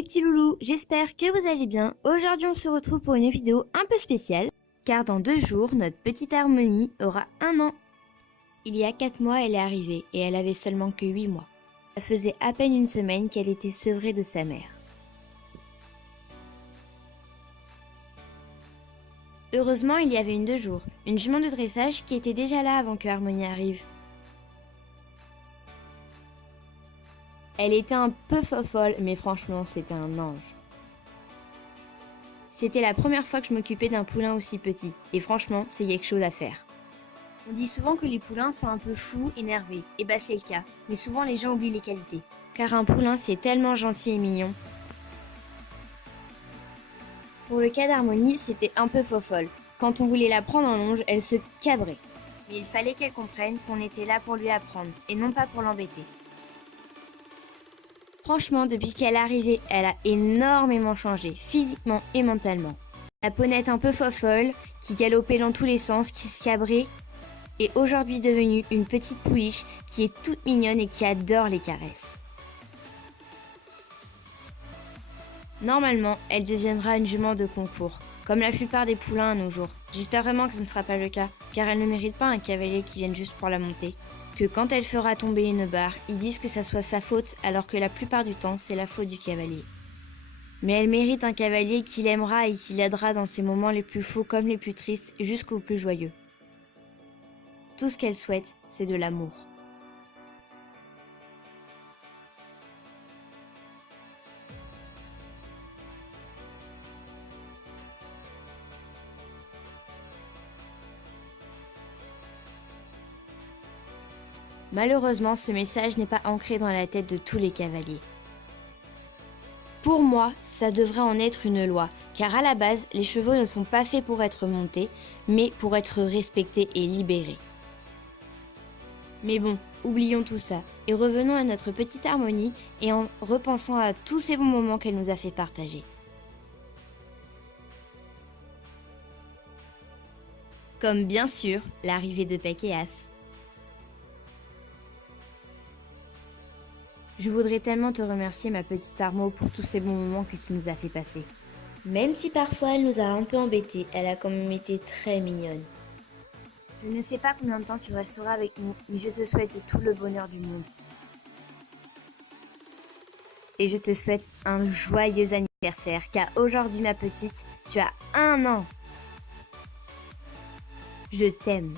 les petits loulous, j'espère que vous allez bien. Aujourd'hui on se retrouve pour une vidéo un peu spéciale, car dans 2 jours, notre petite Harmonie aura 1 an. Il y a 4 mois, elle est arrivée et elle avait seulement que 8 mois. Ça faisait à peine une semaine qu'elle était sevrée de sa mère. Heureusement, il y avait une 2 jours, une jument de dressage qui était déjà là avant que Harmonie arrive. Elle était un peu fofolle, mais franchement, c'était un ange. C'était la première fois que je m'occupais d'un poulain aussi petit, et franchement, c'est quelque chose à faire. On dit souvent que les poulains sont un peu fous, énervés, et bah c'est le cas, mais souvent les gens oublient les qualités. Car un poulain, c'est tellement gentil et mignon. Pour le cas d'Harmonie, c'était un peu fofolle. Quand on voulait la prendre en longe, elle se cabrait. Mais il fallait qu'elle comprenne qu'on était là pour lui apprendre, et non pas pour l'embêter. Franchement, depuis qu'elle est arrivée, elle a énormément changé, physiquement et mentalement. La ponette un peu fofolle, qui galopait dans tous les sens, qui se cabrait, est aujourd'hui devenue une petite pouliche qui est toute mignonne et qui adore les caresses. Normalement, elle deviendra une jument de concours, comme la plupart des poulains à nos jours. J'espère vraiment que ce ne sera pas le cas, car elle ne mérite pas un cavalier qui vienne juste pour la monter. Que quand elle fera tomber une barre, ils disent que ça soit sa faute, alors que la plupart du temps, c'est la faute du cavalier. Mais elle mérite un cavalier qui l'aimera et qui l'aidera dans ses moments les plus faux comme les plus tristes, jusqu'aux plus joyeux. Tout ce qu'elle souhaite, c'est de l'amour. Malheureusement, ce message n'est pas ancré dans la tête de tous les cavaliers. Pour moi, ça devrait en être une loi, car à la base, les chevaux ne sont pas faits pour être montés, mais pour être respectés et libérés. Mais bon, oublions tout ça, et revenons à notre petite Harmonie, et en repensant à tous ces bons moments qu'elle nous a fait partager. Comme bien sûr, l'arrivée de Paquéas. Je voudrais tellement te remercier, ma petite Armo, pour tous ces bons moments que tu nous as fait passer. Même si parfois elle nous a un peu embêtés, elle a quand même été très mignonne. Je ne sais pas combien de temps tu resteras avec nous, mais je te souhaite tout le bonheur du monde. Et je te souhaite un joyeux anniversaire, car aujourd'hui, ma petite, tu as 1 an. Je t'aime.